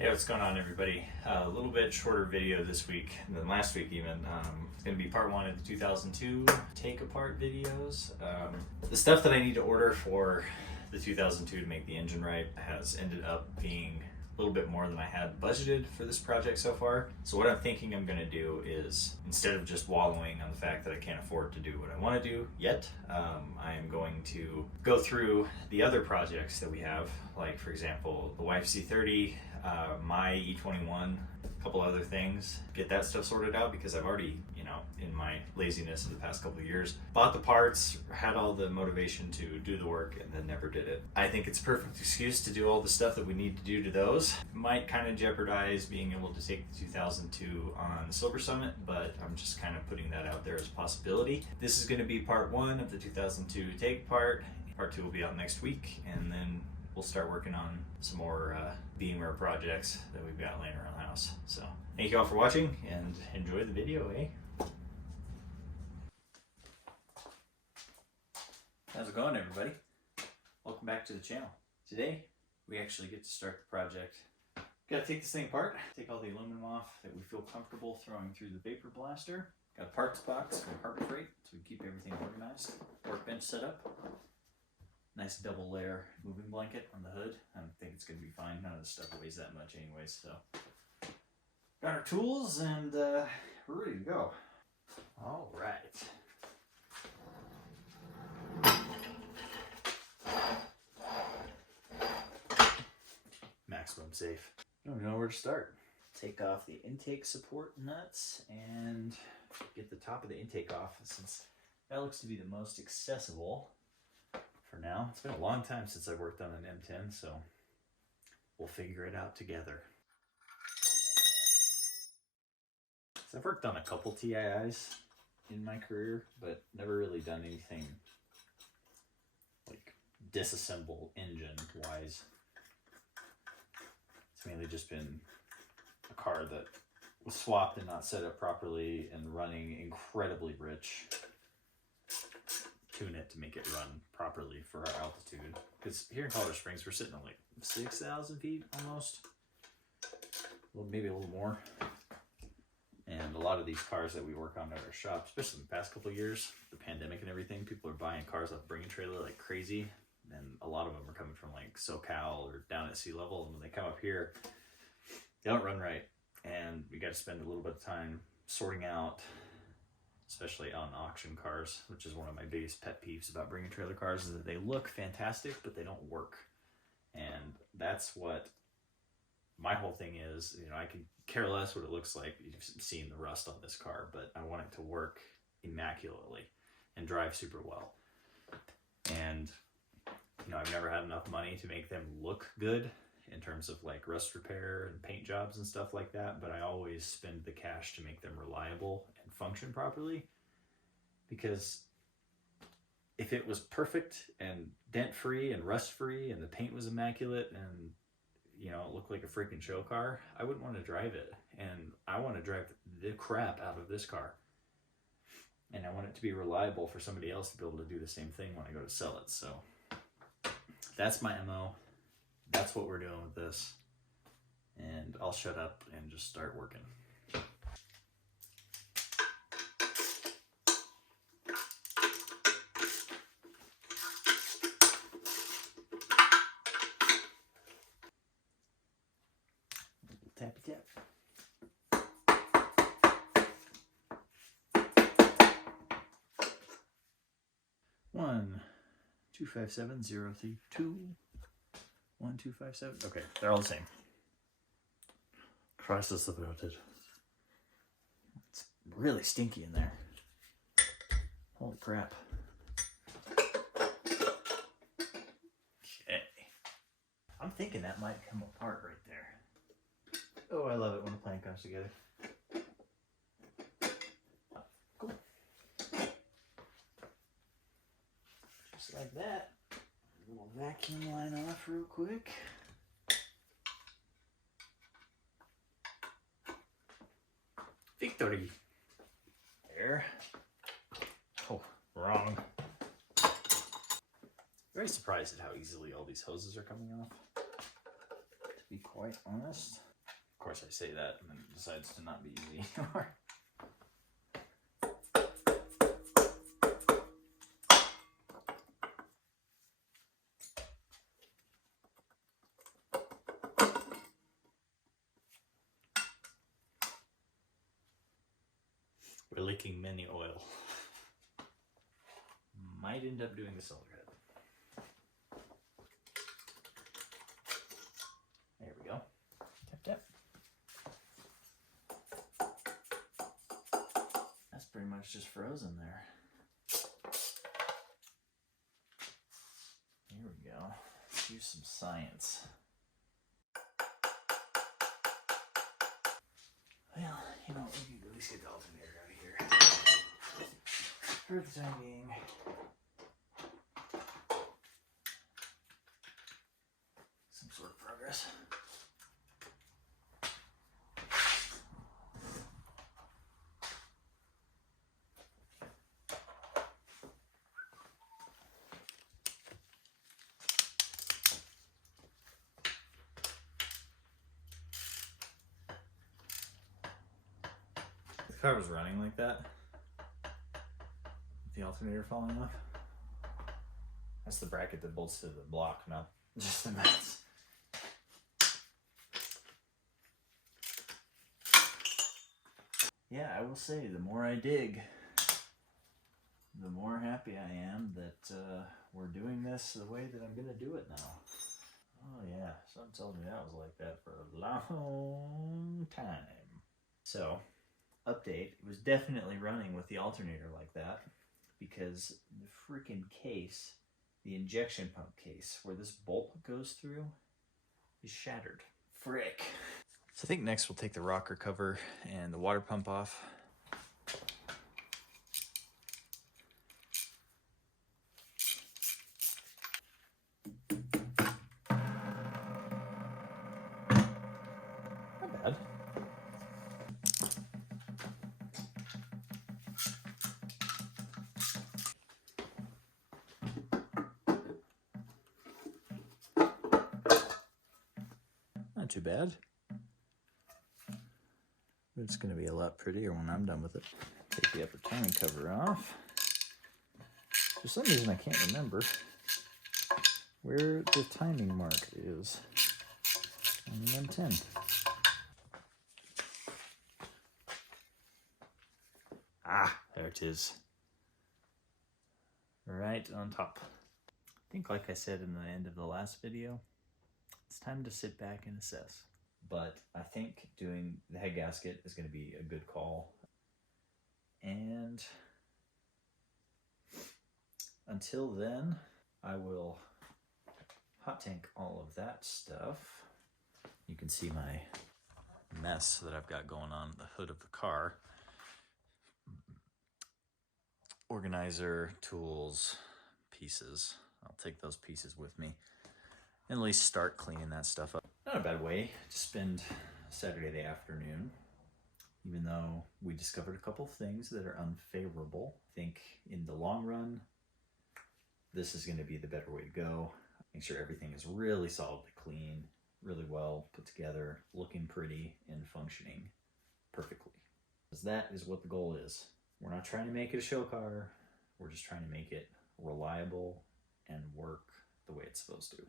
Hey, what's going on, everybody? A little bit shorter video this week than last week even. It's going to be part one of the 2002 take apart videos. The stuff that I need to order for the 2002 to make the engine right has ended up being a little bit more than I had budgeted for this project so far. So what I'm thinking I'm going to do is, instead of just wallowing on the fact that I can't afford to do what I want to do yet, I am going to go through the other projects that we have, like for example the wife C30, my E21, a couple other things, get that stuff sorted out because I've already, in my laziness of the past couple of years, bought the parts, had all the motivation to do the work, and then never did it. I think it's a perfect excuse to do all the stuff that we need to do to those. Might kind of jeopardize being able to take the 2002 on the Silver Summit, but I'm just kind of putting that out there as a possibility. This is going to be part one of the 2002 take apart. Part two will be out next week, and then we'll start working on some more Beamer projects that we've got laying around the house. So thank you all for watching and enjoy the video, eh? How's it going, everybody? Welcome back to the channel. Today we actually get to start the project. Gotta take this thing apart, take all the aluminum off that we feel comfortable throwing through the vapor blaster. Got a parts box from Harbor Freight so we keep everything organized. Workbench set up. Nice double layer moving blanket on the hood. I think it's going to be fine. None of the stuff weighs that much anyways. So got our tools and we're ready to go. All right. Maximum safe. I don't even know where to start. Take off the intake support nuts and get the top of the intake off, since that looks to be the most accessible for now. It's been a long time since I worked on an M10, so we'll figure it out together. So I've worked on a couple TIIs in my career, but never really done anything like disassemble engine wise. It's mainly just been a car that was swapped and not set up properly and running incredibly rich. Tune it to make it run properly for our altitude, because here in Colorado Springs we're sitting at like 6,000 feet almost, well, maybe a little more. And a lot of these cars that we work on at our shop, especially in the past couple of years, the pandemic and everything, people are buying cars off Bring a Trailer like crazy, and a lot of them are coming from like SoCal or down at sea level, and when they come up here they don't run right, and we got to spend a little bit of time sorting out, especially on auction cars, which is one of my biggest pet peeves about bringing trailer cars, is that they look fantastic, but they don't work. And that's what my whole thing is. I can care less what it looks like. You've seen the rust on this car, but I want it to work immaculately and drive super well. And, I've never had enough money to make them look good in terms of like rust repair and paint jobs and stuff like that, but I always spend the cash to make them reliable and function properly, because if it was perfect and dent free and rust free and the paint was immaculate and it looked like a freaking show car, I wouldn't want to drive it. And I want to drive the crap out of this car, and I want it to be reliable for somebody else to be able to do the same thing when I go to sell it. So that's my MO. That's what we're doing with this, and I'll shut up and just start working. Tappy tap. 1-257-032. 1257. Okay, they're all the same. Crisis averted. It's really stinky in there. Holy crap. Okay. I'm thinking that might come apart right there. Oh, I love it when a plan comes together. Cool. Just like that. We'll vacuum line off real quick. Victory. There. Oh, wrong. Very surprised at how easily all these hoses are coming off, to be quite honest. Of course I say that and then it decides to not be easy anymore. We're leaking mini oil. Might end up doing the cylinder head. There we go. Tap, tap. That's pretty much just frozen there. Here we go. Let's use some science. Well, you know, we can at least get the alternator out of here. For the time being. Some sort of progress. If I was running like that, with the alternator falling off, that's the bracket that bolts to the block, not just the nuts. Yeah, I will say, the more I dig, the more happy I am that we're doing this the way that I'm going to do it now. Oh yeah, something tells me that was like that for a long time. So, update, it was definitely running with the alternator like that because the freaking case, the injection pump case where this bolt goes through, is shattered. Frick. So I think next we'll take the rocker cover and the water pump off. Not bad. Not too bad. It's going to be a lot prettier when I'm done with it. Take the upper timing cover off. For some reason I can't remember where the timing mark is on the M10. Ah, there it is. Right on top. I think, like I said in the end of the last video, it's time to sit back and assess. But I think doing the head gasket is going to be a good call. And until then, I will hot tank all of that stuff. You can see my mess that I've got going on the hood of the car. Organizer, tools, pieces. I'll take those pieces with me and at least start cleaning that stuff up. Not a bad way to spend Saturday afternoon, even though we discovered a couple of things that are unfavorable. I think in the long run, this is going to be the better way to go. Make sure everything is really solidly clean, really well put together, looking pretty, and functioning perfectly. Because that is what the goal is. We're not trying to make it a show car. We're just trying to make it reliable and work the way it's supposed to.